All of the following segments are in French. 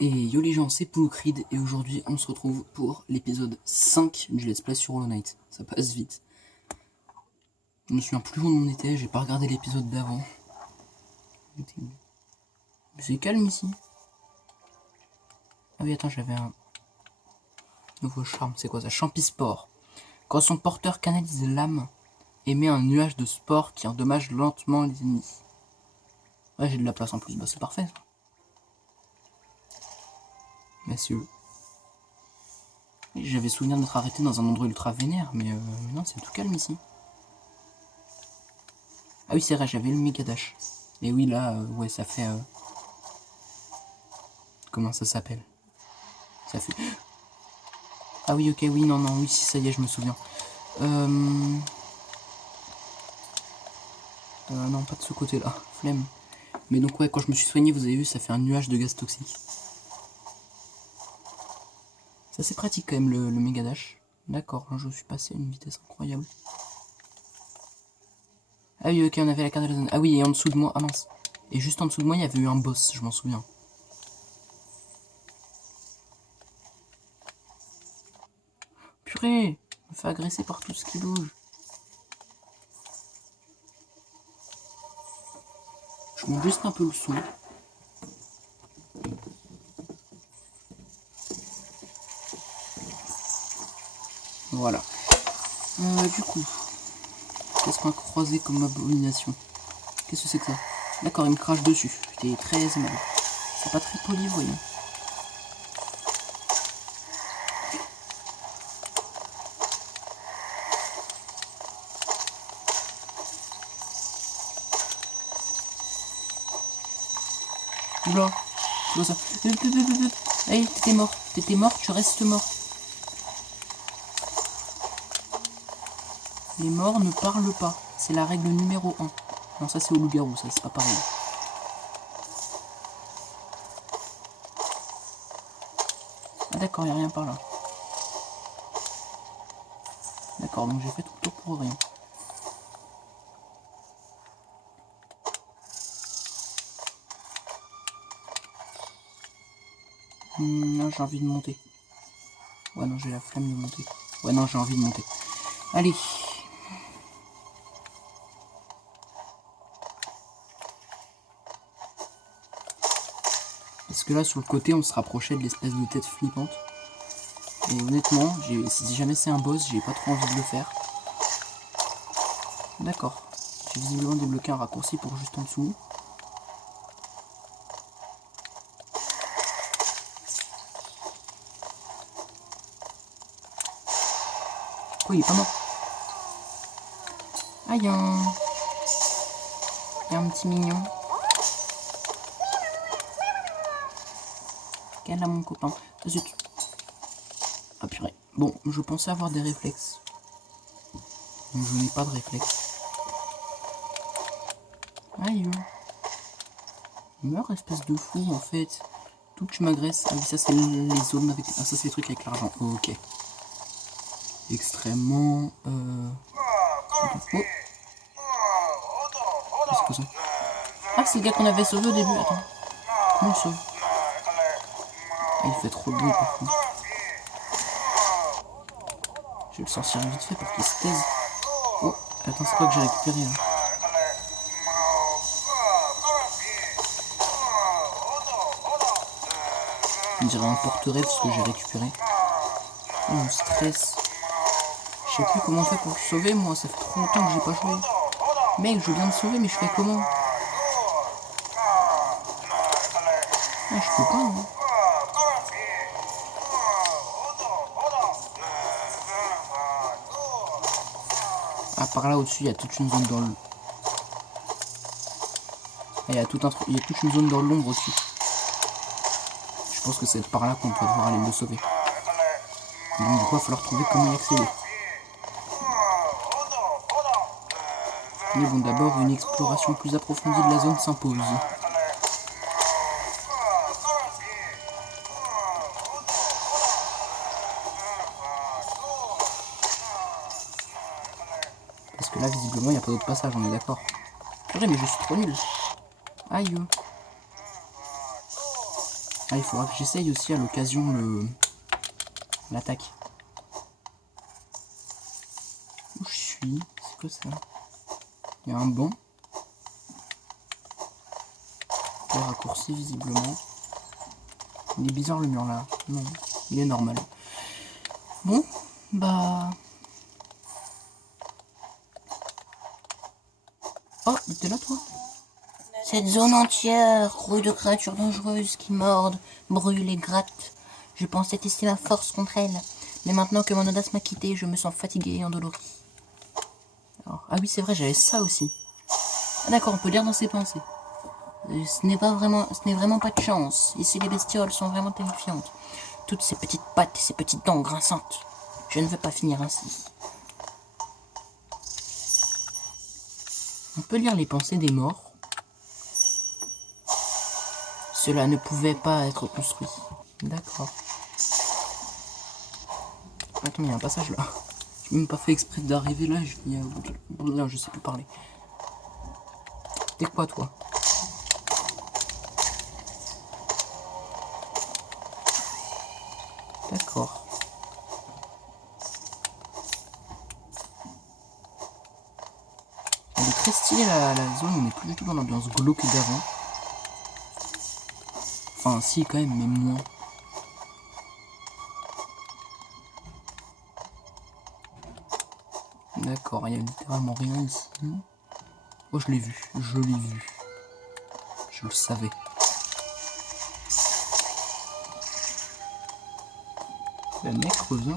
Et yo les gens, c'est Poulcrid et aujourd'hui on se retrouve pour l'épisode 5 du Let's Play sur Hollow Knight. Ça passe vite. Je me souviens plus où on était, j'ai pas regardé l'épisode d'avant. C'est calme ici. Ah oui attends, j'avais un nouveau charme, c'est quoi ça? Champisport. Quand son porteur canalise l'âme, émet un nuage de sport qui endommage lentement les ennemis. Ouais, j'ai de la place en plus, bah c'est parfait ça. Messieurs. J'avais souvenir d'être arrêté dans un endroit ultra vénère, mais non, c'est tout calme ici. Ah oui, c'est vrai, j'avais le méga dash. Et oui, là, ouais, ça fait... Comment ça s'appelle? Ça fait... Ah oui, ok, oui, non, oui, si, ça y est, je me souviens. Non, pas de ce côté-là, flemme. Mais donc, ouais, quand je me suis soigné, vous avez vu, ça fait un nuage de gaz toxique. Ça, c'est pratique, quand même, le méga dash. D'accord, je suis passé à une vitesse incroyable. Ah oui, ok, on avait la carte de la zone. Ah oui, et en dessous de moi... Ah mince. Et juste en dessous de moi, il y avait eu un boss, je m'en souviens. Purée, je me fais agresser par tout ce qui bouge. Je monte juste un peu le son. Voilà. Du coup, qu'est-ce qu'on a croisé comme abomination? Qu'est-ce que c'est que ça? D'accord, il me crache dessus. J'étais très mal. C'est pas très poli, voyons. Oula, tu vois ça? Hey, t'étais mort, tu restes mort. Les morts ne parlent pas. C'est la règle numéro 1. Non, ça c'est au loup-garou, ça c'est pas pareil. Ah d'accord, y a rien par là. D'accord, donc j'ai fait tout le tour pour rien. Non, j'ai envie de monter. Ouais, non, j'ai la flemme de monter. Ouais, non, j'ai envie de monter. Allez. Parce que là, sur le côté, on se rapprochait de l'espèce de tête flippante. Et honnêtement, si jamais c'est un boss, j'ai pas trop envie de le faire. D'accord. J'ai visiblement débloqué un raccourci pour juste en dessous. Oh, il est pas mort. Ah, il y a un petit mignon. Quel a mon copain? Zut. Ah purée. Bon, je pensais avoir des réflexes. Donc je n'ai pas de réflexes. Aïe. Meurs, espèce de fou, en fait. Tout tu m'agresses. Ah oui, ça c'est les zones avec... Ah, ça c'est les trucs avec l'argent. Oh, ok. Extrêmement... Oh. Qu'est-ce que c'est? Ah, c'est le gars qu'on avait sauvé au début. Attends. Comment on sauve? Ah, il fait trop de bruit par contre. Je vais le sortir vite fait pour qu'il se taise. Oh, attends, c'est quoi que j'ai récupéré là? On dirait un porte-rêve ce que j'ai récupéré. Oh, mon stress. Je sais plus comment on fait pour le sauver, moi, ça fait trop longtemps que j'ai pas joué. Mec, je viens de sauver, mais je fais comment? Ah, je peux pas, hein. Ah, par là au-dessus, il y a toute une zone dans le... Il y a toute une zone dans l'ombre au-dessus. Je pense que c'est par là qu'on peut devoir aller le sauver. Donc du coup, il va falloir trouver comment y accéder. Mais bon, d'abord, une exploration plus approfondie de la zone s'impose. Parce que là, visiblement, il n'y a pas d'autre passage, on est d'accord. Purée, mais je suis trop nul. Aïe. Ah, il faudra que j'essaye aussi à l'occasion l'attaque. Où je suis? C'est quoi ça? Il y a un banc. Le raccourci visiblement. Il est bizarre le mur là. Non, il est normal. Bon, bah... Oh, t'es là toi? Cette zone entière, rouille de créatures dangereuses qui mordent, brûlent et grattent. Je pensais tester ma force contre elles, mais maintenant que mon audace m'a quitté, je me sens fatigué et endolori. Alors, ah oui, c'est vrai, j'avais ça aussi. Ah d'accord, on peut lire dans ses pensées. Ce n'est vraiment pas de chance. Ici, les bestioles sont vraiment terrifiantes. Toutes ces petites pattes et ces petites dents grinçantes. Je ne veux pas finir ainsi. On peut lire les pensées des morts. Cela ne pouvait pas être construit. D'accord. Attends, il y a un passage là. J'ai même pas fait exprès d'arriver là, je viens là, je sais plus parler. T'es quoi toi? D'accord. Elle est très stylée la zone, on n'est plus du tout dans l'ambiance glauque d'avant. Enfin si quand même, mais moins. D'accord, il y a littéralement rien ici. Oh, je l'ai vu, je l'ai vu. Je le savais. Le mec revient.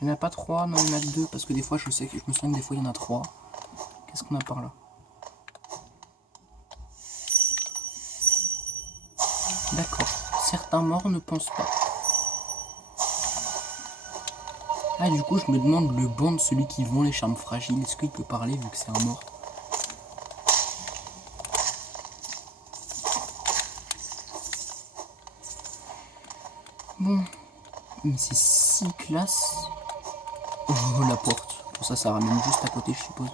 Il n'y en a pas 3, non, il y en a 2, parce que des fois, je sais que je me souviens que des fois, il y en a 3. Qu'est-ce qu'on a par là? D'accord. Certains morts ne pensent pas. Ah, du coup, je me demande le banc de celui qui vend les charmes fragiles. Est-ce qu'il peut parler vu que c'est un mort? Bon. Mais c'est si classe. Oh, la porte. Pour ça, ça ramène juste à côté, je suppose.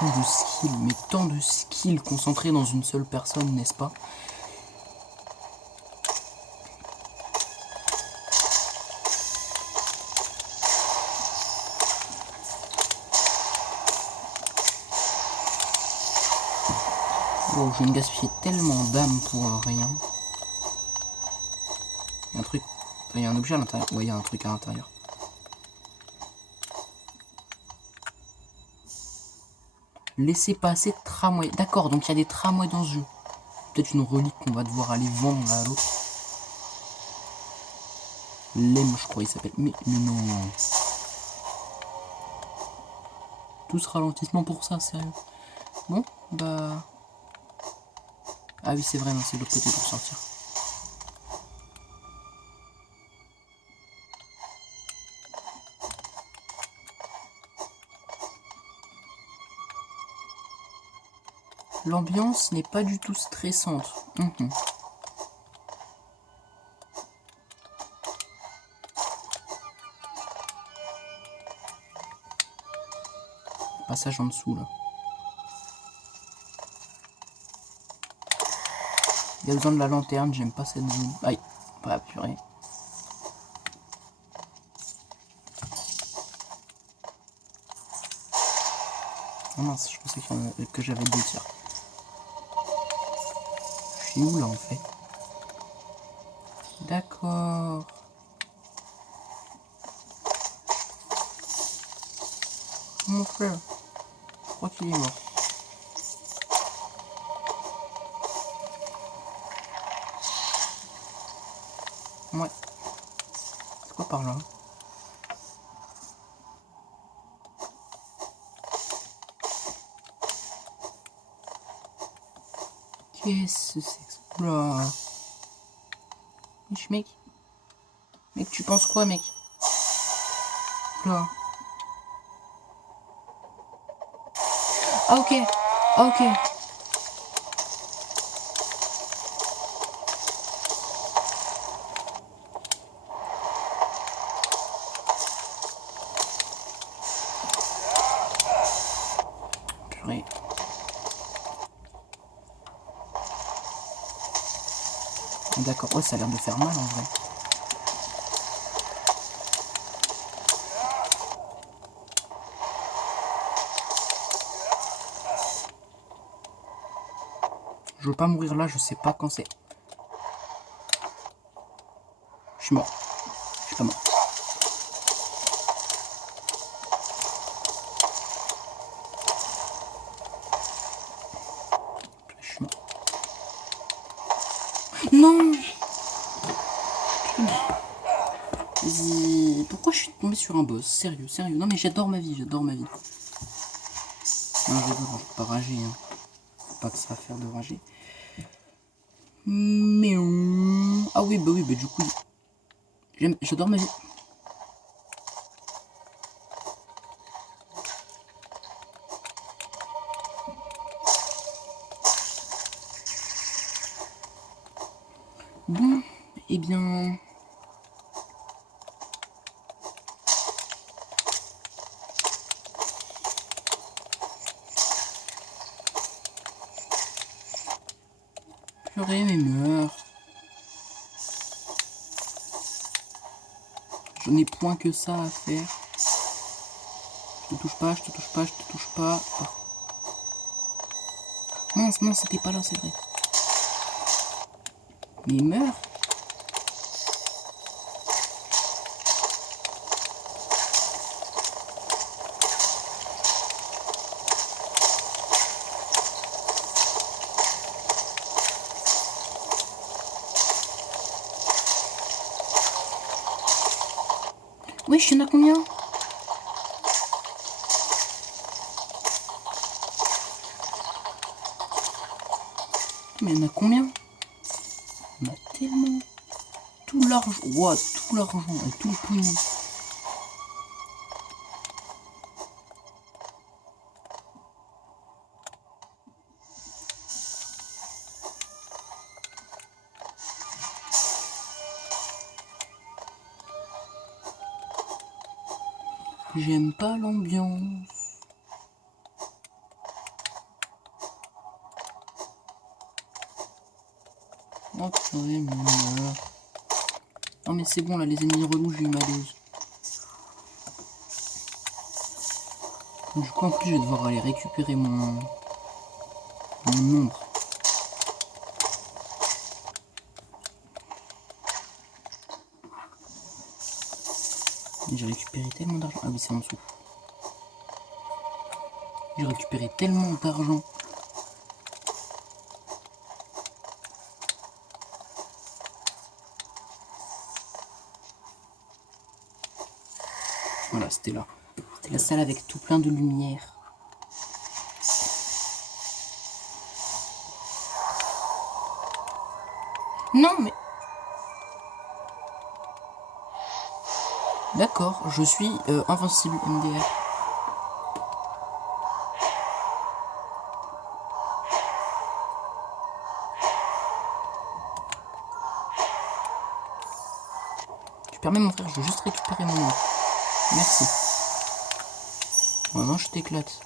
Tant de skills, mais tant de skills concentrés dans une seule personne, n'est-ce pas? Oh, je viens de gaspiller tellement d'âme pour rien. Il y a un truc. Enfin, il y a un objet à l'intérieur. Ouais, il y a un truc à l'intérieur. Laissez passer tramway. D'accord, donc il y a des tramways dans ce jeu. Peut-être une relique qu'on va devoir aller vendre à l'autre. Lem, je crois, il s'appelle. Mais non. Tout ce ralentissement pour ça, sérieux. Bon, bah... Ah oui, c'est vrai, non, c'est de l'autre côté pour sortir. L'ambiance n'est pas du tout stressante. Passage en dessous, là. Il y a besoin de la lanterne, j'aime pas cette zone. Aïe, pas purée. Oh mince, je pensais que j'avais 2 tirs. Je suis où là en fait? D'accord. Mon frère, je crois qu'il est mort. Ouais. C'est quoi par là? Qu'est-ce que c'est que ça? Mec. Mec, tu penses quoi, mec? Là. Ah ok. Ah ok. Purée. D'accord, ouais, ça a l'air de faire mal en vrai. Je veux pas mourir là, je sais pas quand c'est. Je suis mort. Je suis pas mort. Je suis mort. Non. Vas-y. Pourquoi je suis tombé sur un boss? Sérieux, sérieux. Non mais j'adore ma vie, j'adore ma vie. Non, je vais pas rager. Hein. Faut pas que ça va faire de rager. Mais ah oui, bah du coup, j'adore ma vie. Bon, eh bien... Purée, mais meurs. Je n'ai point que ça à faire. Je te touche pas, je te touche pas, je te touche pas. Oh. Mince, non, c'était pas là, c'est vrai. Mais meurs. Oui, il y en a combien? Mais il y en a combien? On a tellement... Tout l'argent... Ouah, tout l'argent et tout le pognon. J'aime pas l'ambiance. Oh purée, mais meurs. Non mais c'est bon là, les ennemis relous, j'ai eu ma dose. Du coup en plus je vais devoir aller récupérer mon nombre. J'ai récupéré tellement d'argent. Ah oui, c'est en dessous. J'ai récupéré tellement d'argent. Voilà, c'était là. C'était la salle avec tout plein de lumière. Non, mais... D'accord, je suis invincible, MDR. Tu permets mon frère, je veux juste récupérer mon nom. Merci. Maintenant je t'éclate.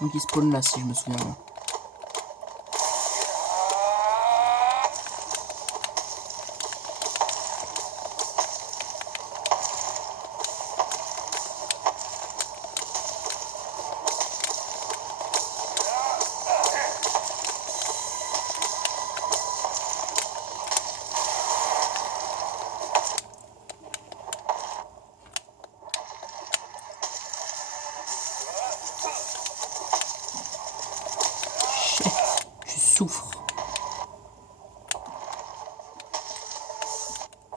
Donc il spawn là si je me souviens bien. Je souffre.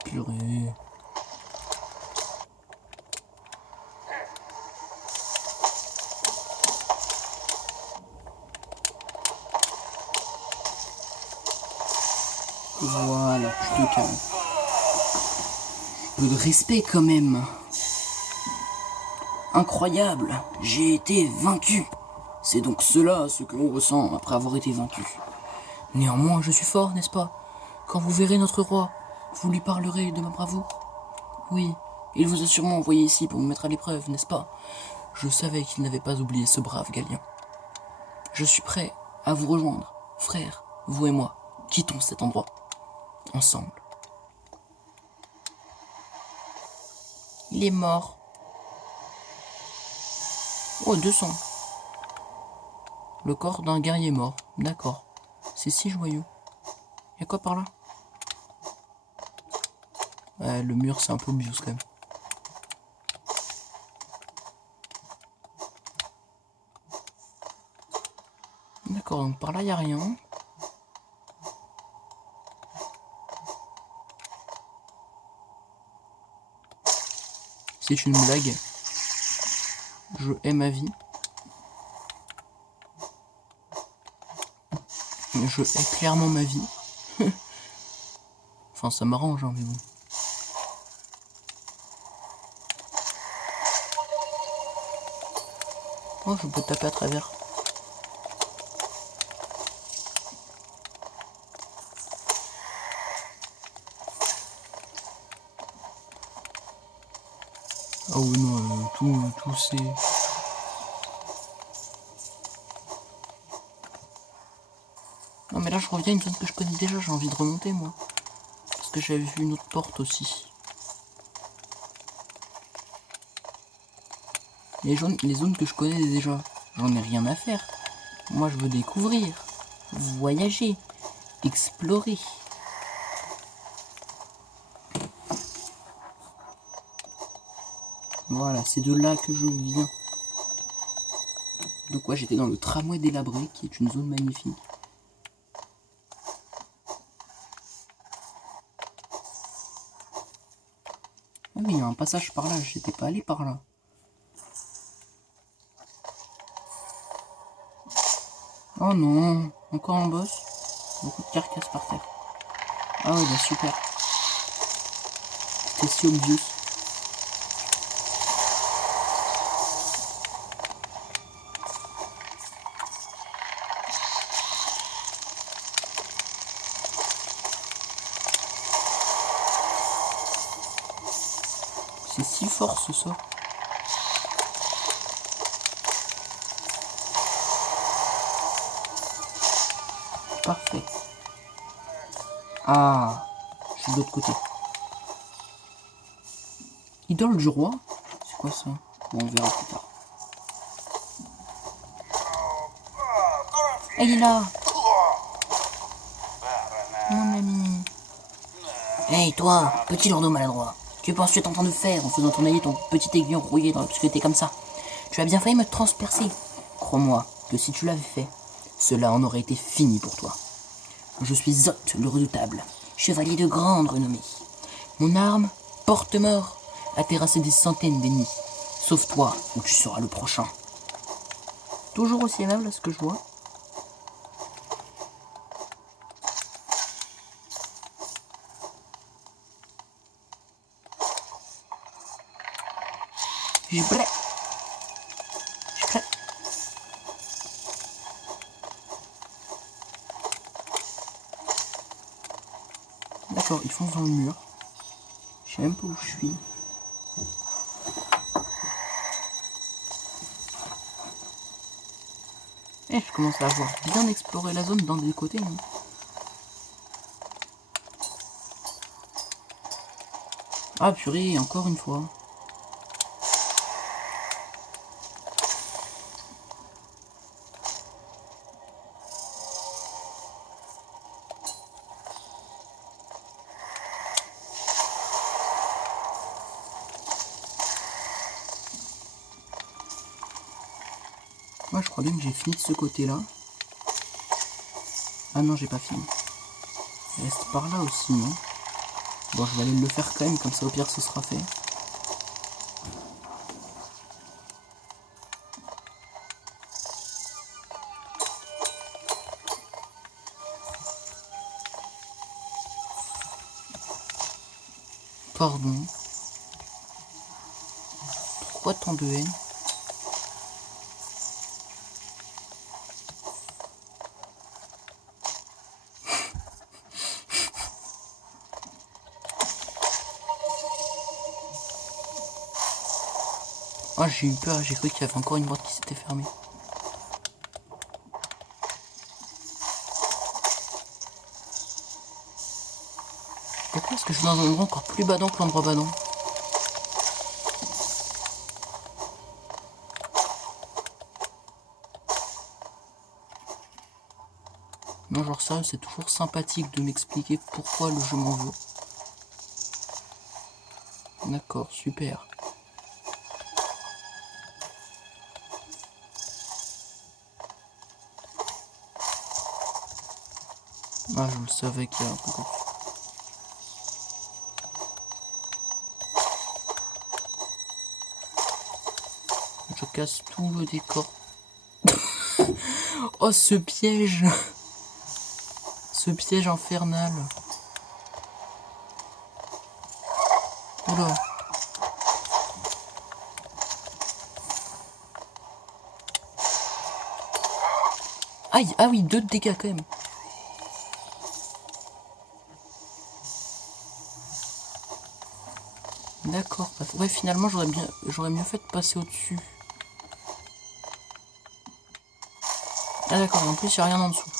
Purée. Voilà, je te calme. Un peu de respect quand même. Incroyable, j'ai été vaincu. C'est donc cela ce que l'on ressent après avoir été vaincu. Néanmoins, je suis fort, n'est-ce pas? Quand vous verrez notre roi, vous lui parlerez de ma bravoure. Oui, Il vous a sûrement envoyé ici pour me mettre à l'épreuve, n'est-ce pas? Je savais qu'il n'avait pas oublié ce brave Galien. Je suis prêt à vous rejoindre, frère, vous et moi. Quittons cet endroit, ensemble. Il est mort. Oh, 200. Le corps d'un guerrier mort, d'accord. C'est si joyeux. Y'a quoi par là? Ouais, le mur c'est un peu obvious quand même. D'accord, donc par là y'a rien. C'est une blague. Je hais ma vie. Je hais clairement ma vie. Enfin, ça m'arrange, hein, mais bon. Oh, je peux taper à travers. Ah oui, non, tout c'est... Non, mais là, je reviens à une zone que je connais déjà, j'ai envie de remonter, moi. Parce que j'avais vu une autre porte aussi. Les zones que je connais déjà, j'en ai rien à faire. Moi, je veux découvrir, voyager, explorer. Voilà, c'est de là que je viens. Donc ouais, j'étais dans le tramway délabré, qui est une zone magnifique. Ah oui, il y a un passage par là, j'étais pas allé par là. Oh non, encore un boss. Beaucoup de carcasses par terre. Ah ouais, bah super. C'était si obvious. C'est si fort ce sort. Parfait. Ah, je suis de l'autre côté. Idole du roi? C'est quoi ça? Bon, on verra plus tard. Il est là. Mon ami. Hey toi, petit lourdeau maladroit. Que penses-tu être en train de faire en faisant tourner ton petit aiguillon rouillé dans l'obscurité comme ça? Tu as bien failli me transpercer. Crois-moi que si tu l'avais fait, cela en aurait été fini pour toi. Je suis Zot le redoutable, chevalier de grande renommée. Mon arme, porte-mort, a terrassé des centaines d'ennemis. Sauve-toi ou tu seras le prochain. Toujours aussi aimable à ce que je vois. Je brûle. D'accord, ils foncent dans le mur. Je sais même pas où je suis. Eh, je commence à avoir bien exploré la zone d'un des côtés. Hein. Ah purée, encore une fois. Moi je crois bien que j'ai fini de ce côté-là. Ah non, j'ai pas fini. Il reste par là aussi, non? Bon, je vais aller le faire quand même, comme ça au pire ce sera fait. Pardon. Pourquoi tant de haine? Oh, j'ai eu peur, j'ai cru qu'il y avait encore une porte qui s'était fermée. Pourquoi est-ce que je suis dans un endroit encore plus badant que l'endroit badant? Non, genre sérieux, c'est toujours sympathique de m'expliquer pourquoi le jeu m'en veut. D'accord, super. Ah, je le savais qu'il y a un truc. Je casse tout le décor. Oh, ce piège! Ce piège infernal. Oula. Aïe, ah oui, 2 de dégâts quand même. D'accord. Ouais, finalement, j'aurais mieux fait de passer au-dessus. Ah d'accord, en plus, il n'y a rien en dessous.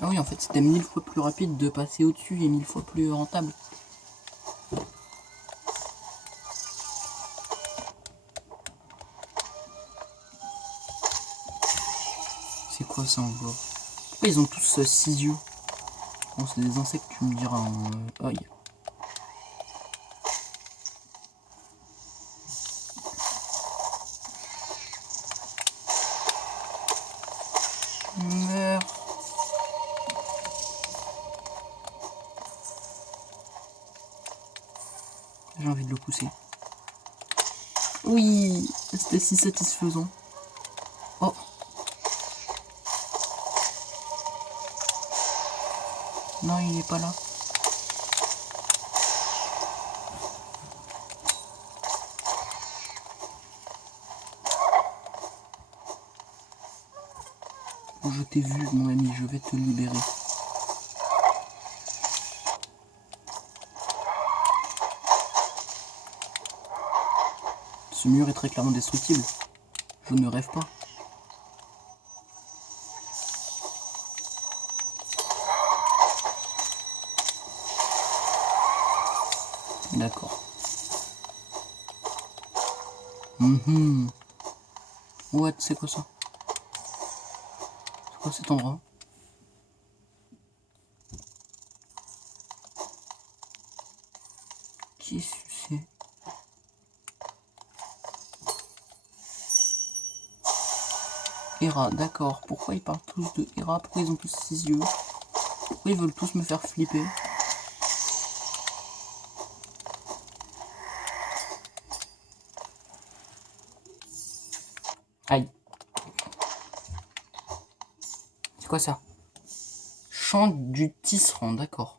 Ah oui, en fait, c'était 1000 fois plus rapide de passer au-dessus et 1000 fois plus rentable. C'est quoi ça encore? Pourquoi ils ont tous 6 yeux? Bon, c'est des insectes, tu me diras. Aïe. Meurs. J'ai envie de le pousser. Oui, c'était si satisfaisant. Oh. Non, il est pas là. Je t'ai vu, mon ami, je vais te libérer. Ce mur est très clairement destructible. Je ne rêve pas. D'accord. What, c'est quoi ça? C'est quoi cet endroit? Qu'est-ce que c'est? Hera, d'accord. Pourquoi ils parlent tous de Hera? Pourquoi ils ont tous 6 yeux? Pourquoi ils veulent tous me faire flipper? Aïe. C'est quoi ça? Chant du tisserand, d'accord.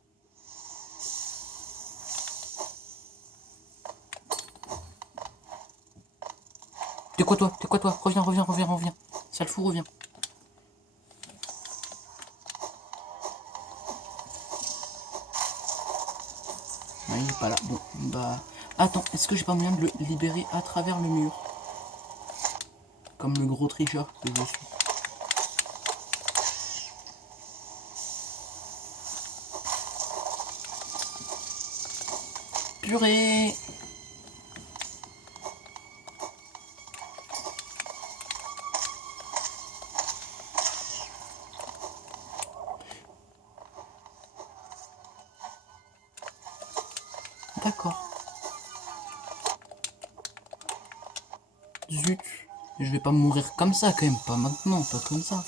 T'es quoi toi? T'es quoi toi? Reviens, reviens, reviens, reviens. Sale fou, reviens. Ah, il est pas là. Bon, bah... Attends, est-ce que j'ai pas moyen de le libérer à travers le mur? Comme le gros tricheur que je suis. Purée! D'accord. Zut. Je vais pas mourir comme ça quand même. Pas maintenant, pas comme ça.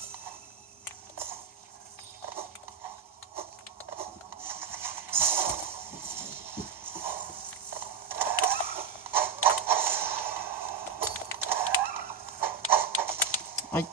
Aïe.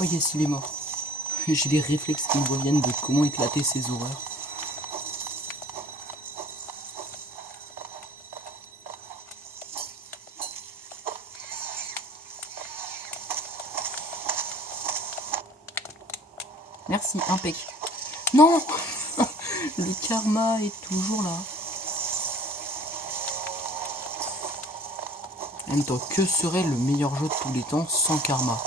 Oh yes, il est mort. J'ai les réflexes qui me reviennent de comment éclater ces horreurs. Merci, impec. Non. Le karma est toujours là. En même temps, que serait le meilleur jeu de tous les temps sans karma?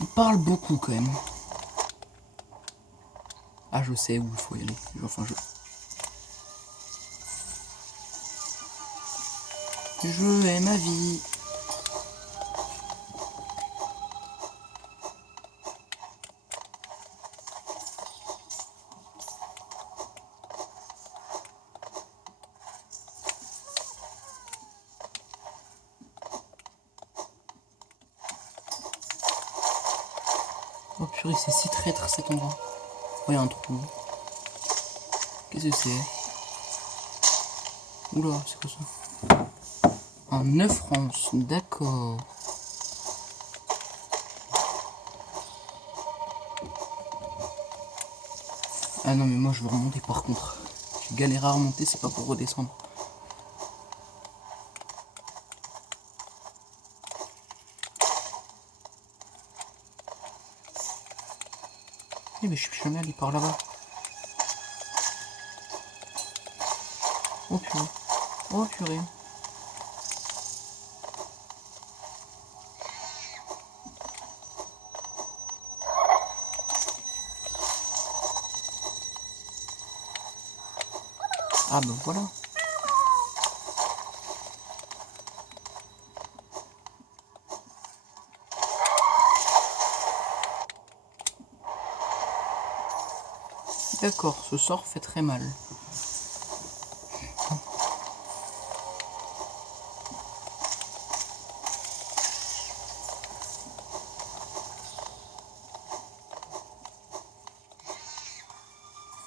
Il parle beaucoup quand même. Ah, je sais où il faut y aller. Enfin, je hais ma vie. Oh purée, c'est si traître cet endroit. Oh, il y a un trou. Qu'est-ce que c'est? Oula, c'est quoi ça? Un œuf rance, d'accord. Ah non, mais moi je veux remonter par contre. J'ai galéré à remonter, c'est pas pour redescendre. Eh mais je suis jamais allé par là-bas. Oh purée. Oh purée. Ah ben voilà. D'accord, ce sort fait très mal.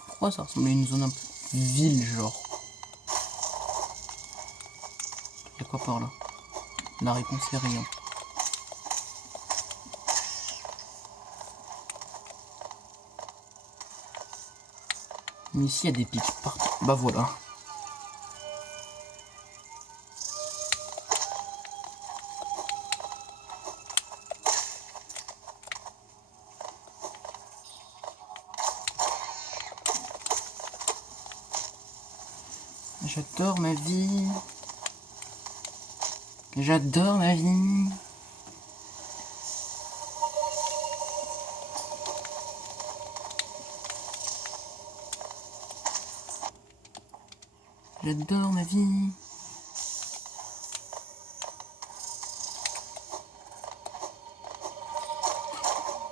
Pourquoi ça ressemble à une zone un peu ville, genre? Y'a quoi par là? La réponse est rien. Mais ici, il y a des pics partout. Bah voilà. J'adore ma vie. J'adore ma vie. J'adore ma vie.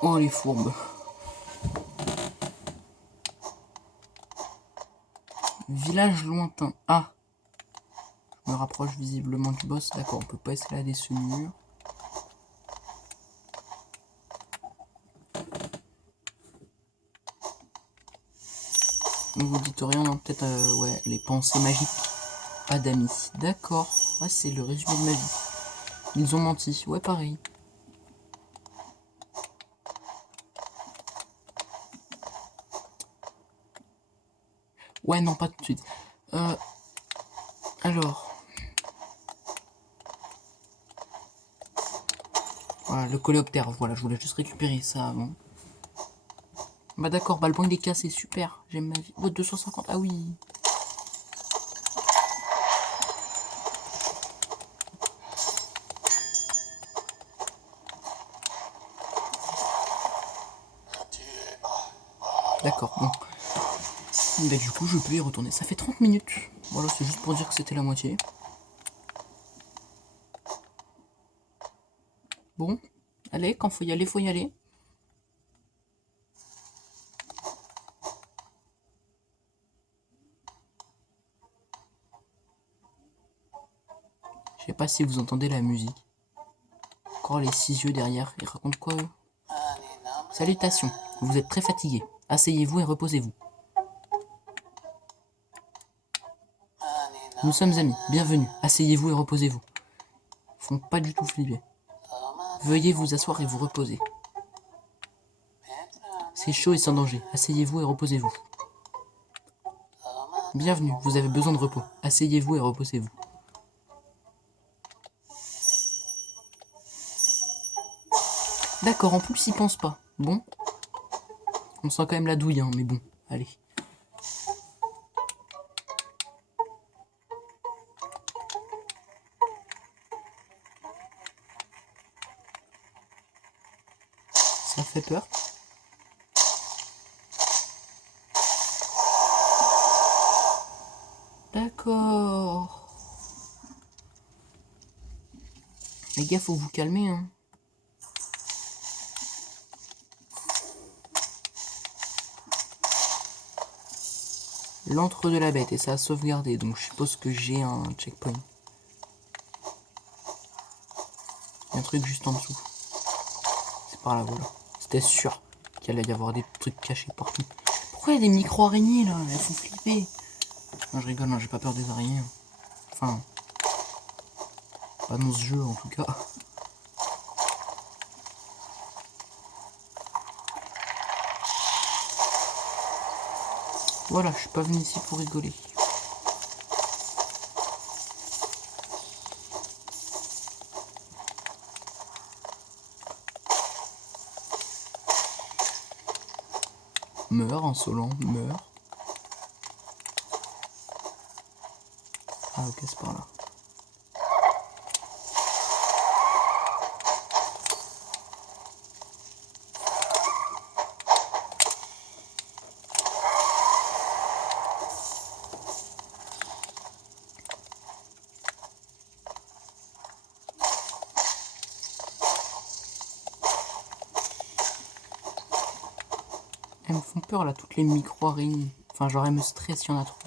Oh les fourbes. Village lointain. Ah. Je me rapproche visiblement du boss. D'accord, on peut pas escalader ce mur. Donc vous dites rien, non? Peut-être ouais, les pensées magiques. Pas d'amis. D'accord. Ouais, c'est le résumé de ma vie. Ils ont menti. Ouais, pareil. Ouais, non, pas tout de suite. Alors. Voilà, le coléoptère. Voilà, je voulais juste récupérer ça avant. Bah d'accord, bah le banc il est cassé, super. J'aime ma vie. Oh, 250, ah oui. D'accord, bon. Bah du coup, je peux y retourner. Ça fait 30 minutes. Voilà, c'est juste pour dire que c'était la moitié. Bon, allez, quand faut y aller, faut y aller. Je sais pas si vous entendez la musique. Encore les 6 yeux derrière. Ils racontent quoi eux? Salutations, vous êtes très fatigué. Asseyez-vous et reposez-vous. Nous sommes amis, bienvenue. Asseyez-vous et reposez-vous. Ils font pas du tout flipper. Veuillez vous asseoir et vous reposer. C'est chaud et sans danger. Asseyez-vous et reposez-vous. Bienvenue, vous avez besoin de repos. Asseyez-vous et reposez-vous. D'accord, en plus, ils pensent pas. Bon. On sent quand même la douille, hein, mais bon, allez. Ça fait peur. D'accord. Les gars, faut vous calmer, hein. L'antre de la bête, et ça a sauvegardé, donc je suppose que j'ai un checkpoint. Il y a un truc juste en dessous. C'est par là, voilà. C'était sûr qu'il allait y avoir des trucs cachés partout. Pourquoi il y a des micro-araignées, là? Elles font flipper. Non, je rigole, non, j'ai pas peur des araignées. Enfin... pas dans ce jeu, en tout cas. Voilà, je suis pas venu ici pour rigoler. Meurs, insolent, meurs. Ah ok, c'est par là. Elles me font peur là, toutes les micro-araignées. Enfin, genre, elles me stressent, il y en a trop.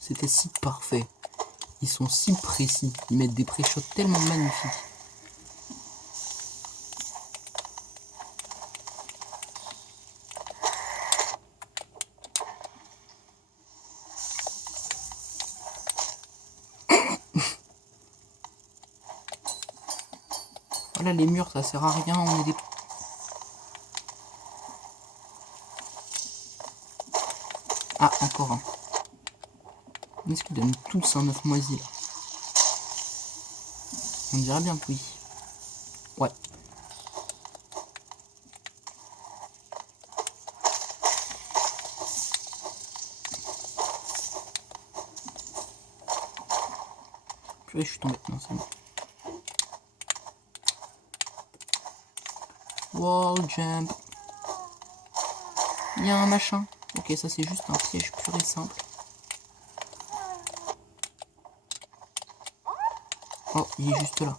C'était si parfait. Ils sont si précis. Ils mettent des pré-shots tellement magnifiques. Voilà, les murs, ça sert à rien. On est des... Ah, encore un. Est-ce qu'ils donnent tous un œuf moisi là? On dirait bien que oui. Ouais. Purée, je suis tombé. Non, c'est bon. Wall jump. Il y a un machin. Ok, ça c'est juste un piège pur et simple. Oh, il est juste là.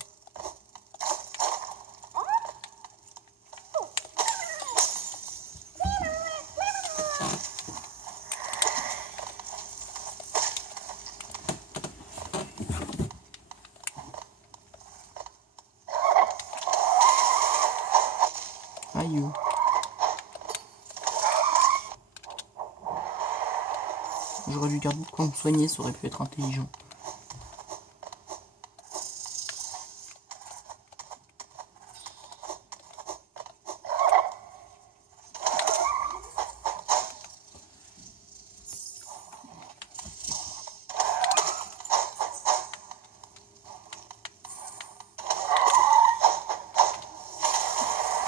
Aïe. J'aurais dû garder pour me soigner, ça aurait pu être intelligent.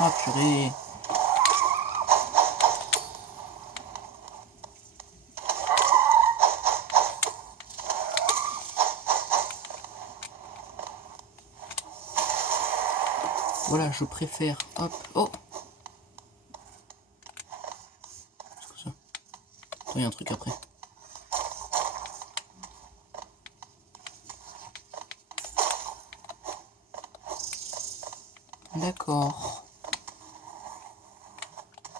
Ah purée. Voilà, je préfère. Hop, oh. C'est quoi ça? Attends, il y a un truc après. D'accord.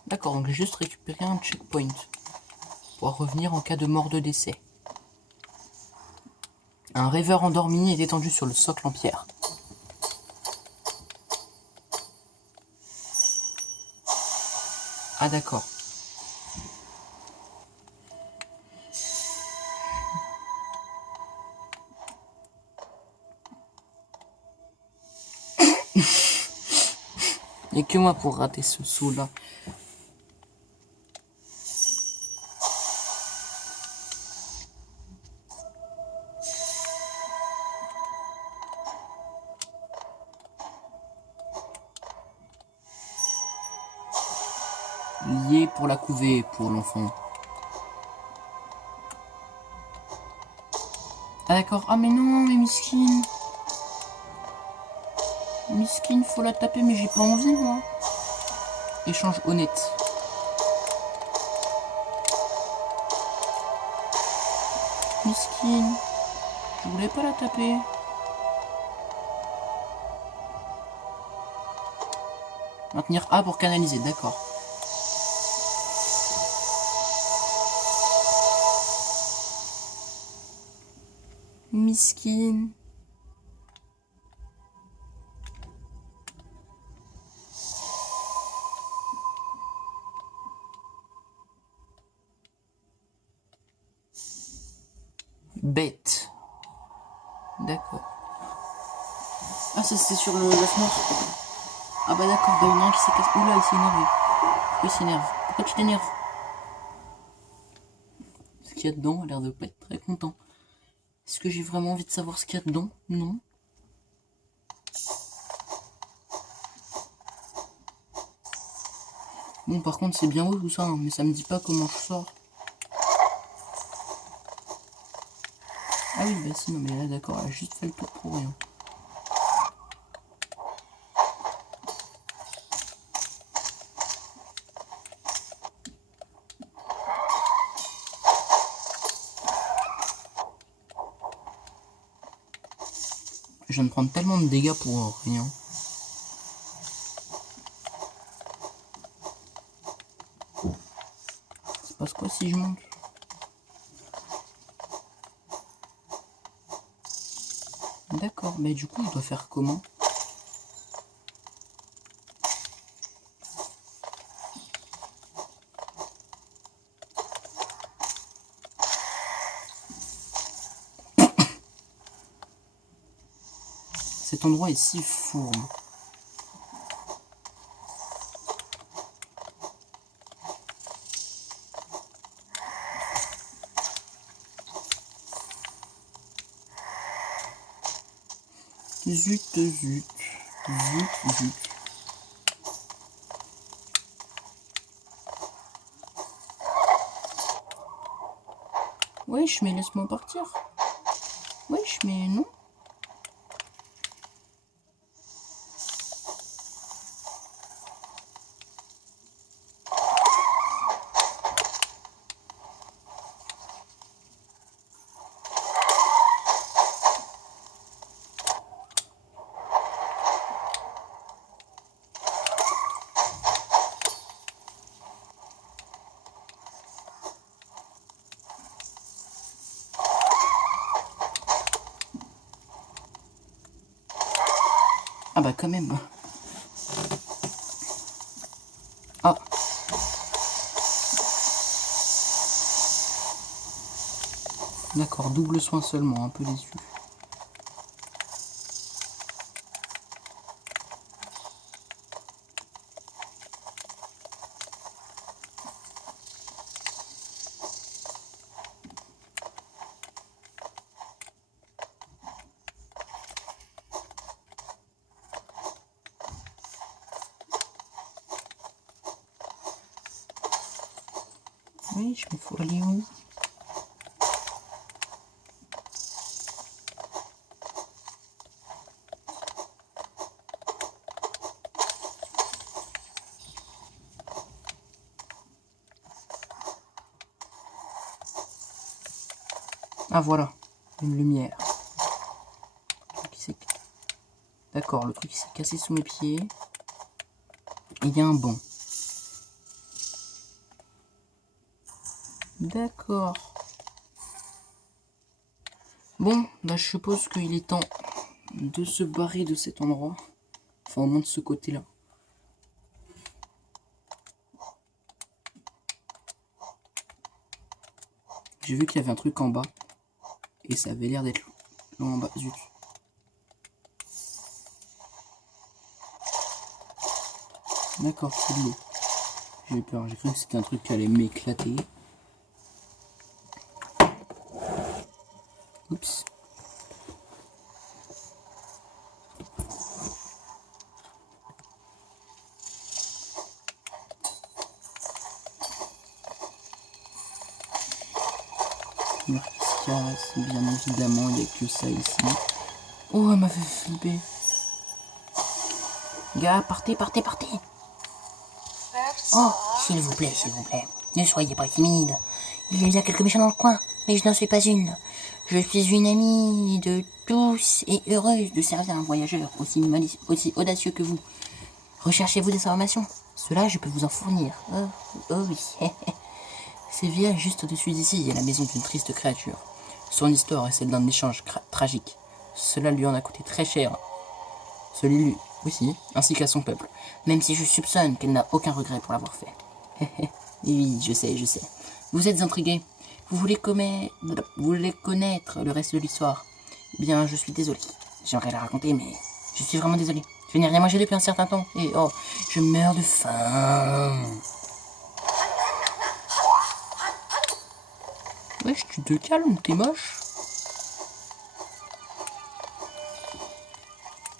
D'accord, donc j'ai juste récupéré un checkpoint. Pour revenir en cas de mort de décès. Un rêveur endormi est étendu sur le socle en pierre. Ah d'accord. Il n'y a que moi pour rater ce saut-là. Lié pour la couvée pour l'enfant. Ah d'accord. Ah mais non, mais Miskin. Miskin, faut la taper, mais j'ai pas envie moi. Échange honnête. Miskin. Je voulais pas la taper. Maintenir A pour canaliser, d'accord. Miskin. Bête. D'accord. Ah ça c'est sur le la fenêtre. Ah bah d'accord, bah il y en a un qui s'est cassé. Oula, il s'est énervé. Pourquoi il s'énerve? Pourquoi tu t'énerves? Ce qu'il y a dedans a l'air de pas être très content. Est-ce que j'ai vraiment envie de savoir ce qu'il y a dedans? Non. Bon par contre c'est bien haut tout ça, hein, mais ça me dit pas comment je sors. Ah oui bah si, non mais là d'accord, elle a juste fait le tour pour rien. Je viens de prendre tellement de dégâts pour rien. Ça passe quoi si je monte? D'accord, mais du coup je dois faire comment? Cet endroit est si fourbe. Zut, zut, zut, zut. Wesh, mais laisse-moi partir. Wesh, mais non. Ah bah quand même. Ah. D'accord, double soin seulement, un peu déçu. Oui, je me faut aller où? Ah voilà, une lumière. D'accord, le truc s'est cassé sous mes pieds. Et il y a un banc. D'accord. Bon, bah je suppose qu'il est temps de se barrer de cet endroit. Enfin, au moins de ce côté-là. J'ai vu qu'il y avait un truc en bas. Et ça avait l'air d'être là en bas. Zut. D'accord, c'est de l'eau. J'ai eu peur, j'ai cru que c'était un truc qui allait m'éclater. Oups. Merde qui se casse, bien évidemment, il n'y a que ça ici. Oh, elle m'a fait flipper. Gars, partez, partez, partez. Oh, s'il vous plaît, ne soyez pas timide. Il y a quelques méchants dans le coin, mais je n'en suis pas une. Je suis une amie de tous et heureuse de servir un voyageur aussi audacieux que vous. Recherchez-vous des informations? Cela, je peux vous en fournir. Oh oui. Sévilla est juste au-dessus d'ici, est la maison d'une triste créature. Son histoire est celle d'un échange tragique. Cela lui en a coûté très cher. Celui-lui aussi, ainsi qu'à son peuple. Même si je soupçonne qu'elle n'a aucun regret pour l'avoir fait. Oui, je sais. Vous êtes intrigué. Vous voulez connaître le reste de l'histoire. Eh bien, je suis désolé. J'aimerais la raconter, mais je suis vraiment désolé. Je n'ai rien mangé depuis un certain temps. Et oh, je meurs de faim. Wesh, tu te calmes, t'es moche.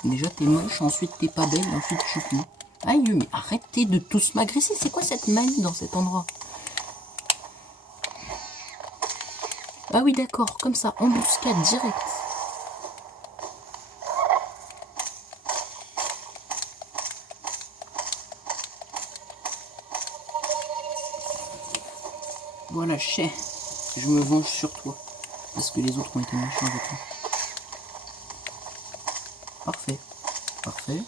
Déjà t'es moche, ensuite t'es pas belle, ensuite je suis plus. Aïe, mais arrêtez de tous m'agresser, c'est quoi cette manie dans cet endroit? Ah oui d'accord, comme ça, embuscade direct. Voilà, chais, je me venge sur toi. Parce que les autres ont été méchants avec moi. Parfait, parfait,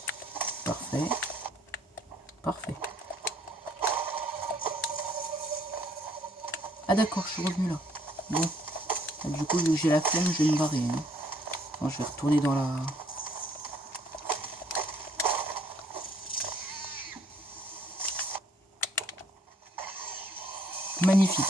parfait, parfait. Ah d'accord, je suis revenu là. Bon, du coup, j'ai la flemme, je vais me barrer. Hein. Enfin, je vais retourner dans la... Magnifique.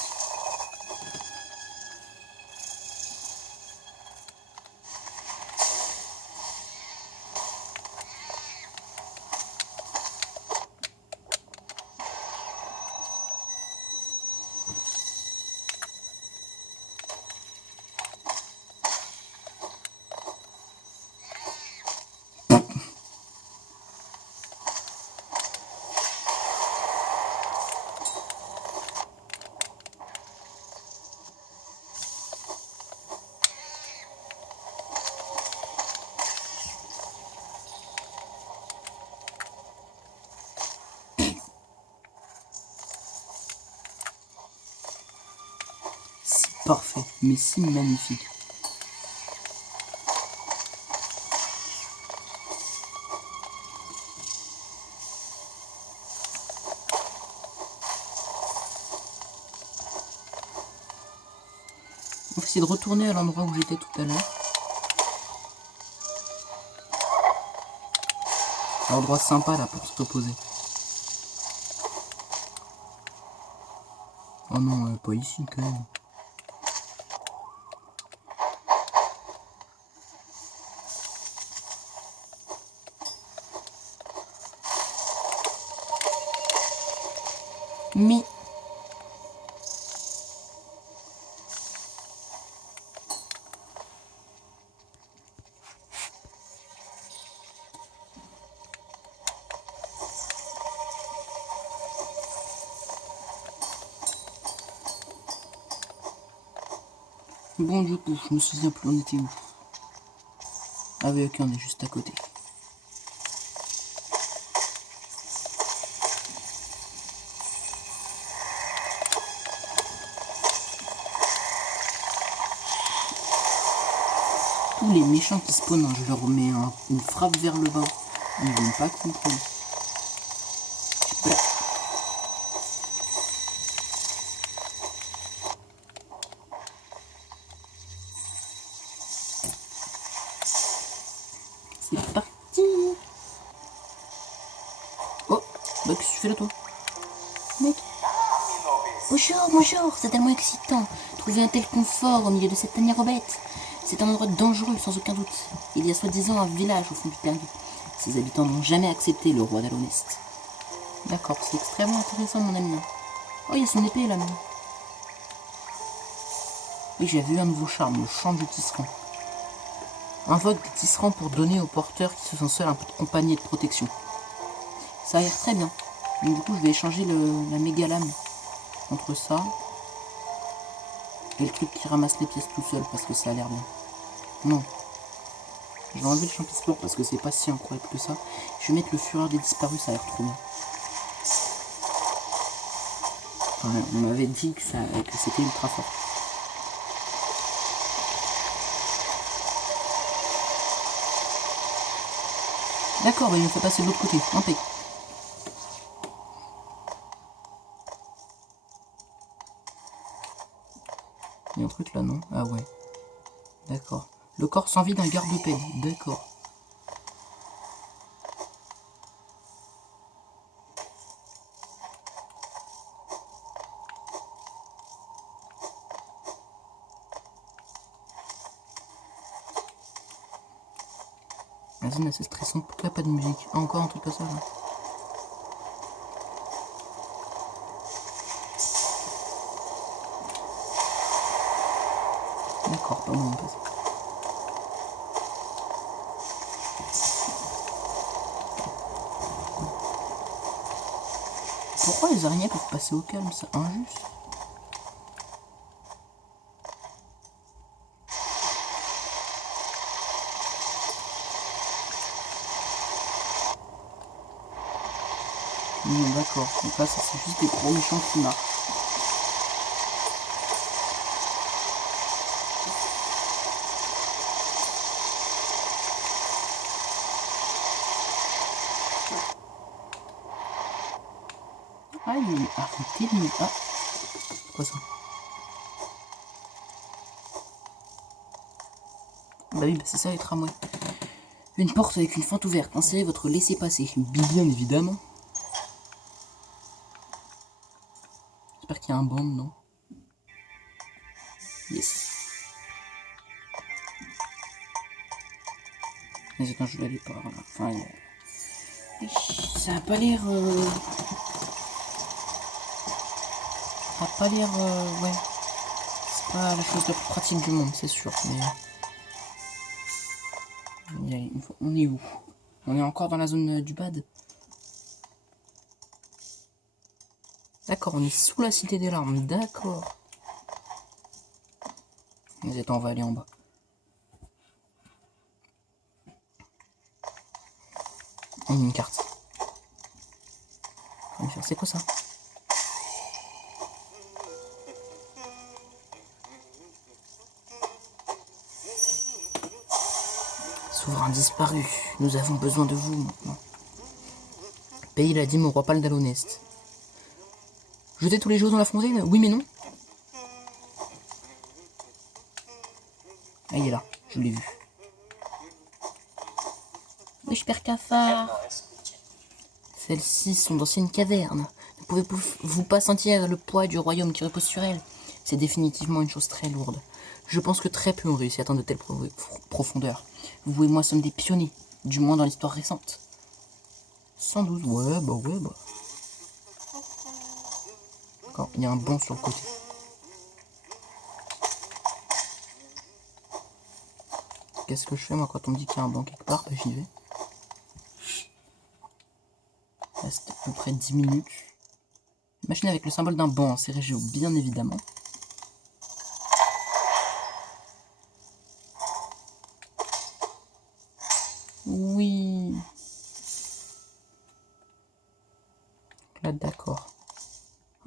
Si parfait, mais si magnifique. On va essayer de retourner à l'endroit où j'étais tout à l'heure. Un endroit sympa là pour se reposer. Oh non, pas ici quand même. Mais... Bon du coup, je me souviens plus on était où. Ah oui ok, on est juste à côté. Tous les méchants qui spawnent, hein, je leur mets une frappe vers le bas. Ils vont pas comprendre. Bah, qu'est-ce que tu fais là, toi? Mec. Bonjour, c'est tellement excitant. Trouver un tel confort au milieu de cette tanière bête. C'est un endroit dangereux, sans aucun doute. Il y a soi-disant un village au fond du perdu. Ses habitants n'ont jamais accepté le roi d'Alonest. D'accord, c'est extrêmement intéressant, mon ami. Oh, il y a son épée là, même. Oui, j'ai vu un nouveau charme, le chant du tisserand. Invoque des tisserands pour donner aux porteurs qui se sentent seuls un peu de compagnie et de protection. Ça a l'air très bien. Donc, du coup, je vais échanger la méga lame contre ça. Et le truc qui ramasse les pièces tout seul parce que ça a l'air bien. Non. Je vais enlever le champisport parce que c'est pas si incroyable que ça. Je vais mettre le fureur des disparus, ça a l'air trop bien. Enfin, on m'avait dit que c'était ultra fort. D'accord, bah il me fait passer de l'autre côté. Impec. Il y a un truc là, non? Ah ouais. D'accord. Le corps sans vie d'un garde-paix. D'accord. La zone assez stressante. Pourquoi pas de musique? Ah, encore un truc comme ça là. D'accord, pas bon, on passe. Pourquoi les araignées peuvent passer au calme? C'est injuste. D'accord. Donc là, ça c'est juste des gros méchants qui marchent. Aïe, arrêtez de me... Ah, quoi ça? Bah oui, bah c'est ça les tramways. Une porte avec une fente ouverte. Insérez votre laissez-passer. Bien évidemment. J'espère qu'il y a un banc, non? Yes. Mais attends, je vais aller par là. Enfin, ça a pas l'air... Ça a pas l'air... Ouais. C'est pas la chose la plus pratique du monde, c'est sûr. Mais... On est où? On est encore dans la zone du bad. D'accord, on est sous la cité des larmes. D'accord. Mais attends, on va aller en bas. On a une carte. On va faire, c'est quoi ça? Souverain disparu, nous avons besoin de vous maintenant. Payez la dîme au roi Pal d'Alonest. Jetez tous les jours dans la fontaine? Oui mais non. Ah il est là, je l'ai vu. Wesh, père cafard. Celles-ci sont d'anciennes cavernes. Ne pouvez-vous pas sentir le poids du royaume qui repose sur elles? C'est définitivement une chose très lourde. Je pense que très peu ont réussi à atteindre de telles profondeurs. Vous et moi sommes des pionniers, du moins dans l'histoire récente. 112, ouais bah. D'accord, il y a un banc sur le côté. Qu'est-ce que je fais moi quand on me dit qu'il y a un banc quelque part? Bah j'y vais. Reste à peu près 10 minutes. Machine avec le symbole d'un banc inséré géo, bien évidemment. Oui. Là, d'accord.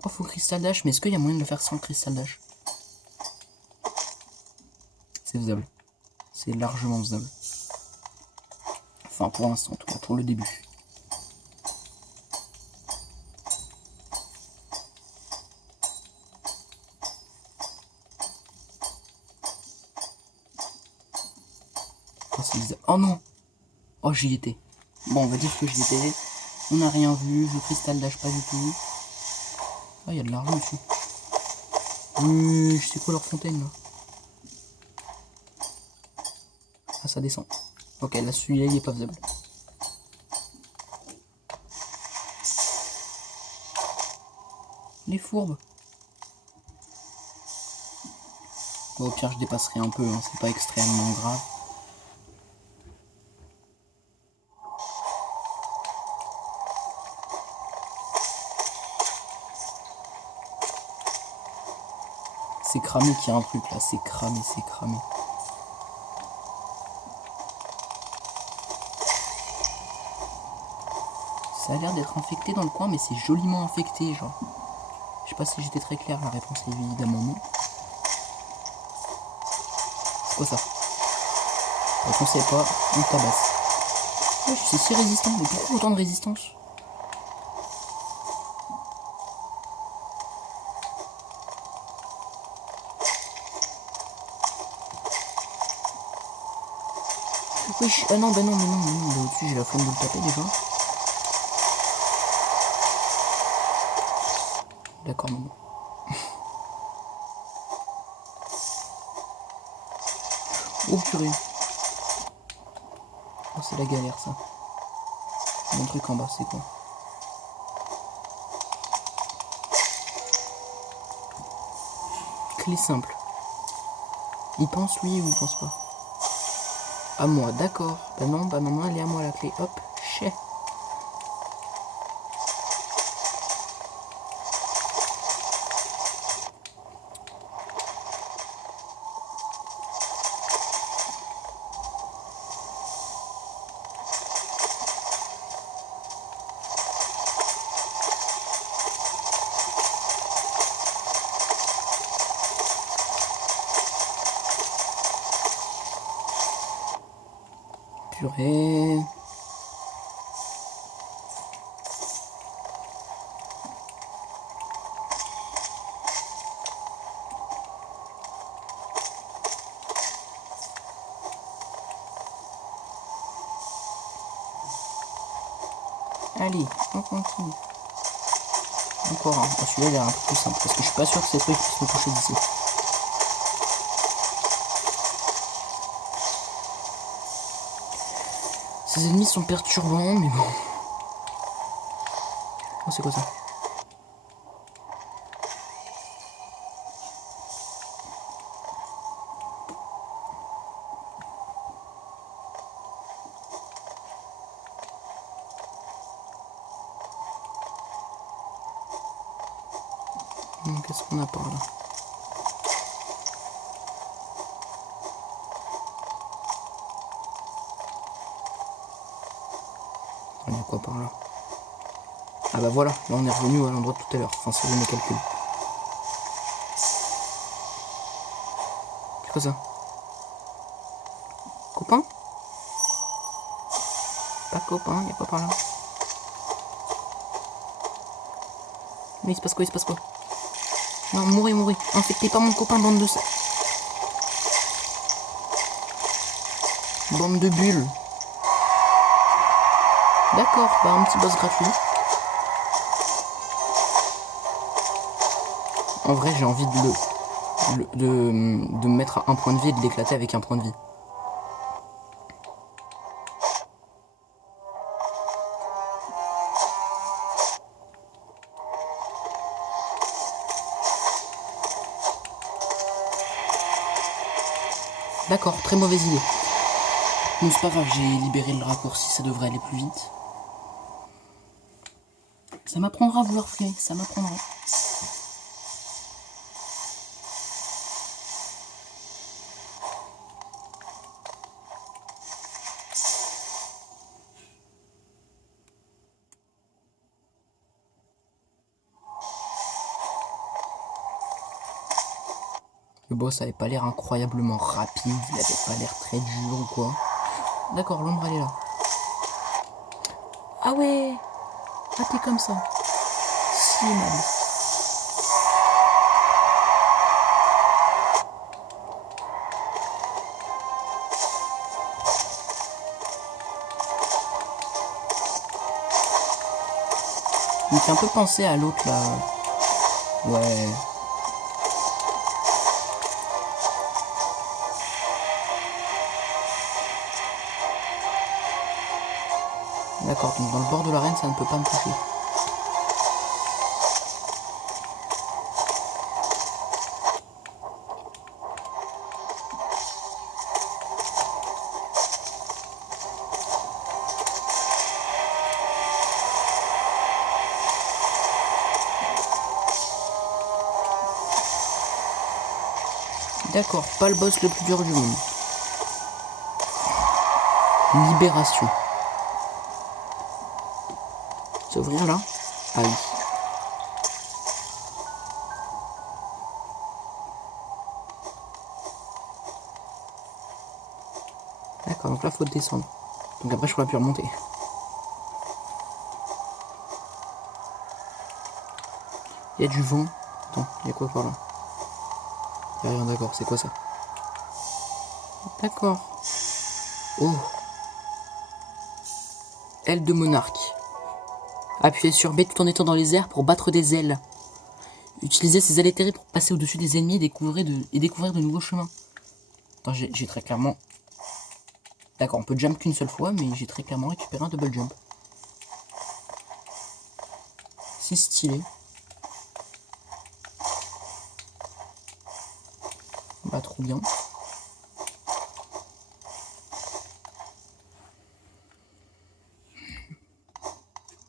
Oh, faut cristal dash, mais est-ce qu'il y a moyen de le faire sans cristal dash? C'est faisable. C'est largement faisable. Enfin, pour l'instant, en tout cas, pour le début. Oh, c'est bizarre. Oh non! Oh, j'y étais. Bon, on va dire que j'y étais. On n'a rien vu, je cristalage pas du tout. Ah, il y a de l'argent dessus. C'est quoi leur fontaine là? Ah, ça descend. Ok, là celui-là il est pas faisable. Les fourbes. Bon, au pire, je dépasserai un peu, hein, c'est pas extrêmement grave. C'est cramé qu'il y a un truc là, c'est cramé, c'est cramé. Ça a l'air d'être infecté dans le coin, mais c'est joliment infecté, genre. Je sais pas si j'étais très clair, la réponse est évidemment non. C'est quoi ça? Donc on sait pas, on tabasse. Ouais, c'est si résistant, mais pourquoi autant de résistance? Oui, ah non, bah non, mais non, bah au-dessus j'ai la flemme de le taper déjà. D'accord, maman. Oh purée. Oh, c'est la galère ça. Mon truc en bas, c'est quoi? Clé simple. Il pense oui ou il pense pas? À moi, d'accord. Bah non, bah maintenant elle est à moi la clé. Hop, chais. Purée. Allez, on continue. Encore un. Ah, celui-là il a l'air un peu plus simple parce que je suis pas sûr que ces trucs puissent me toucher d'ici. Ces ennemis sont perturbants, mais bon. Oh, c'est quoi ça? Qu'est-ce qu'on a par là? Il y a quoi par là? Ah bah voilà, là on est revenu à l'endroit de tout à l'heure. Enfin, selon mes calculs. C'est quoi ça? Copain? Pas copain, il y a quoi par là? Mais il se passe quoi? Il se passe quoi? Non, mourrez, mourrez. Infectez pas mon copain, bande de ça. Bande de bulles. D'accord, bah un petit boss gratuit. En vrai, j'ai envie de me mettre à un point de vie et de l'éclater avec un point de vie. D'accord, très mauvaise idée. Bon, c'est pas grave, j'ai libéré le raccourci, ça devrait aller plus vite. Ça m'apprendra à vouloir frimer, ça m'apprendra. Le boss avait pas l'air incroyablement rapide, il avait pas l'air très dur ou quoi. D'accord, l'ombre elle est là. Ah ouais. Ah t'es comme ça. Si mal. Il me fait un peu penser à l'autre là. Ouais. D'accord, donc dans le bord de l'arène, ça ne peut pas me toucher. D'accord, pas le boss le plus dur du monde. Libération. S'ouvrir là? Ah oui. D'accord, donc là faut descendre. Donc après je pourrais plus remonter. Il y a du vent. Attends, il y a quoi par là? Il y a rien, d'accord, c'est quoi ça? D'accord. Oh. Aile de monarque. Appuyez sur B tout en étant dans les airs pour battre des ailes. Utilisez ces ailes éthérées pour passer au-dessus des ennemis et découvrir de nouveaux chemins. Attends, j'ai très clairement... D'accord, on peut jump qu'une seule fois, mais j'ai très clairement récupéré un double jump. C'est stylé. Bah, trop bien.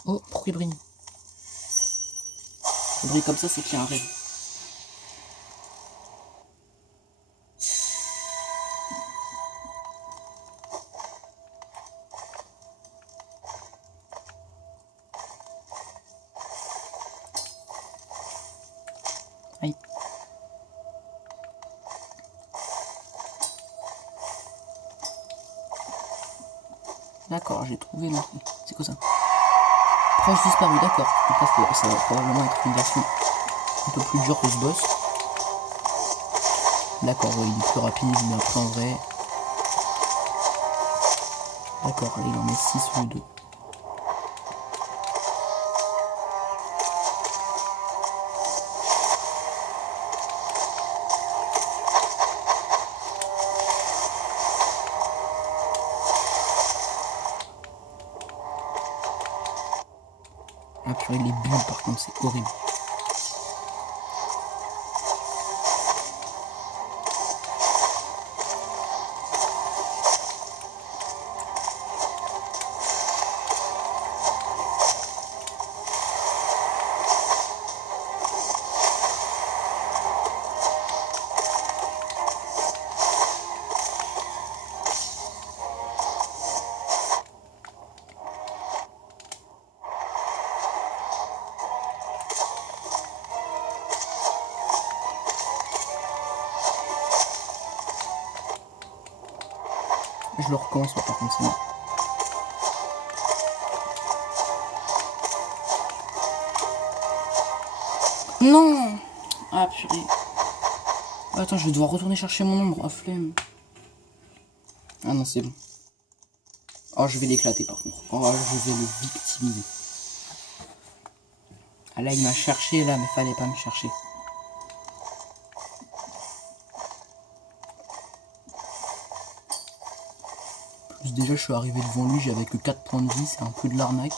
Oh, pourquoi il brille? Il brille comme ça, c'est qu'il y a un rêve. Aïe. D'accord, j'ai trouvé l'entrée. C'est quoi ça? Proche disparu, d'accord. Donc là, ça va probablement être une version un peu plus dure que ce boss. D'accord, ouais, il est plus rapide, mais après en vrai... D'accord, allez, il en met 6 au lieu de 2. Ah purée, les bulles par contre, c'est horrible. Je le recommence par contre, sinon. Non! Ah purée. Attends, je vais devoir retourner chercher mon ombre. Ah flemme. Ah non, c'est bon. Oh, je vais l'éclater par contre. Oh, je vais le victimiser. Ah là, il m'a cherché là, mais fallait pas me chercher. Plus déjà, je suis arrivé devant lui, j'avais que 4 points de vie, c'est un peu de l'arnaque.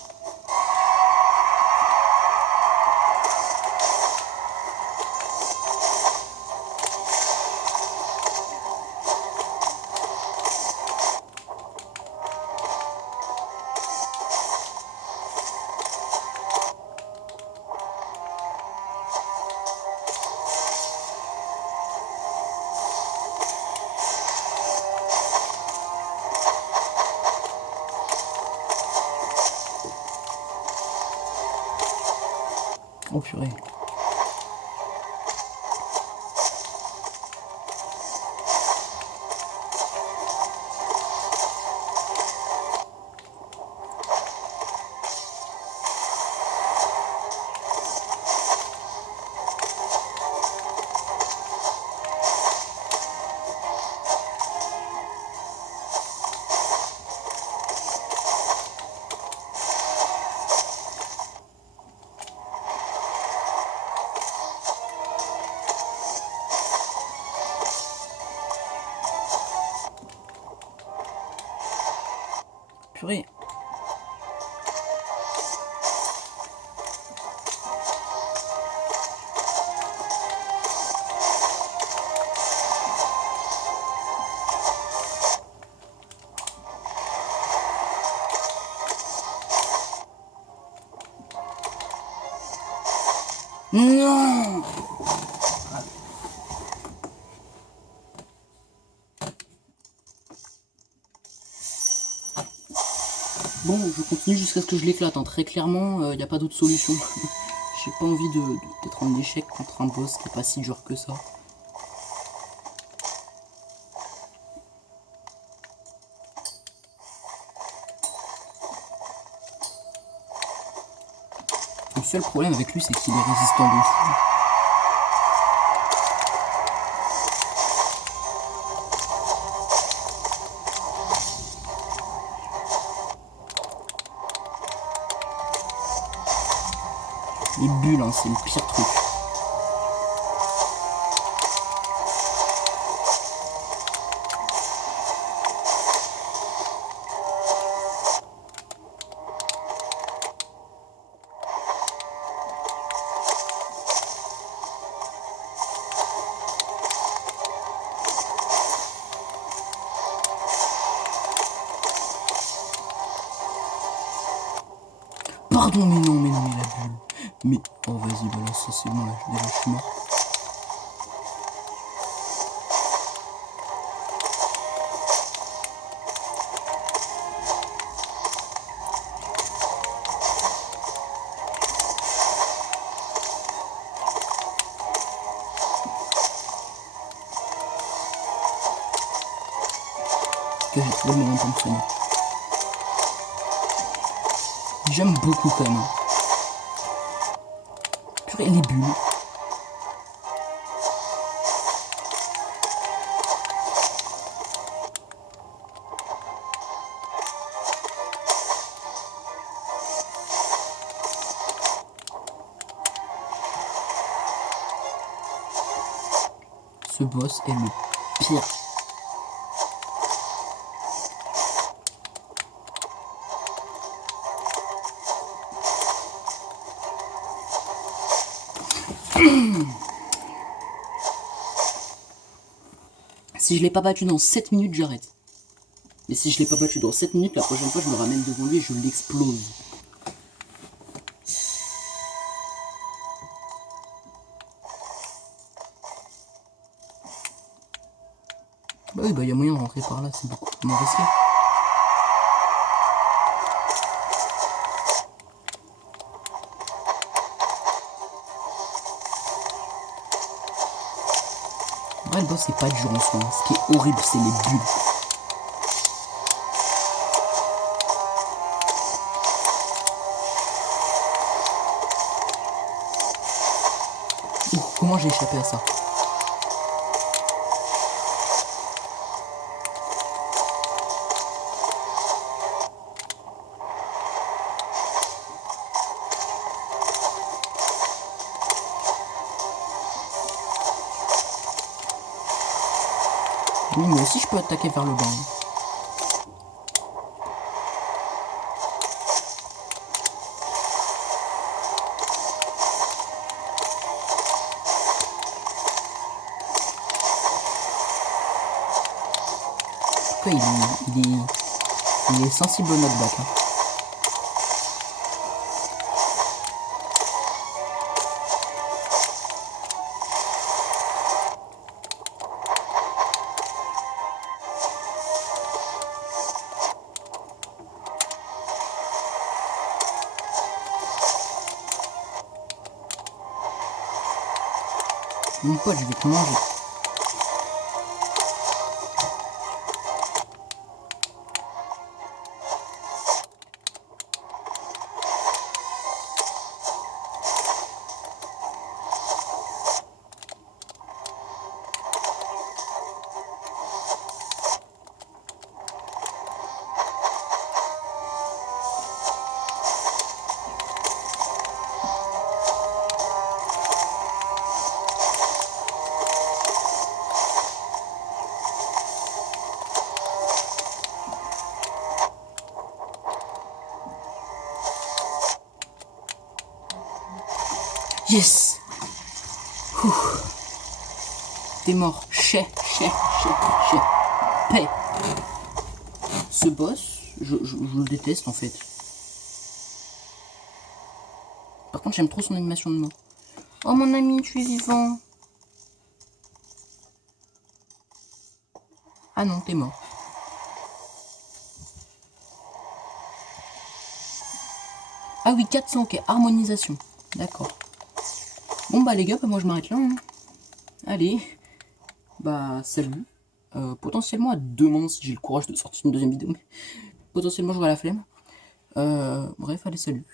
Oh purée. Non. Bon, je continue jusqu'à ce que je l'éclate. Hein. Très clairement, il n'y a pas d'autre solution. J'ai pas envie d'être en échec contre un boss qui est pas si dur que ça. Le seul problème avec lui, c'est qu'il est résistant de fou. Les bulles, hein, c'est le pire truc. Pardon, mais non, mais la bulle. Mais, oh vas-y, voilà, ça c'est bon, là, déjà je suis mort. Que j'ai trouvé le moment pour me soigner. J'aime beaucoup quand même. Purée, les bulles. Ce boss est le pire. Si je l'ai pas battu dans 7 minutes, j'arrête. Mais si je l'ai pas battu dans 7 minutes, la prochaine fois, je me ramène devant lui et je l'explose. Bah oui, bah y a moyen de rentrer par là, c'est beaucoup moins risqué. Ouais, le boss c'est pas dur en soi. Ce qui est horrible, c'est les bulles. Ouh, comment j'ai échappé à ça? Oui, mais aussi je peux attaquer vers le bas. En tout cas, il est sensible au knockback. Hein. Mon pote, je vais te manger. Yes. T'es mort. Chais. Paix. Ce boss, je le déteste en fait. Par contre, j'aime trop son animation de mort. Oh mon ami, tu es vivant. Ah non, t'es mort. Ah oui, 400, ok, harmonisation. D'accord. Bon bah les gars, bah, moi je m'arrête là. Hein. Allez. Bah salut. Potentiellement à demain si j'ai le courage de sortir une deuxième vidéo. Mais potentiellement j'aurai la flemme. Bref, allez, salut.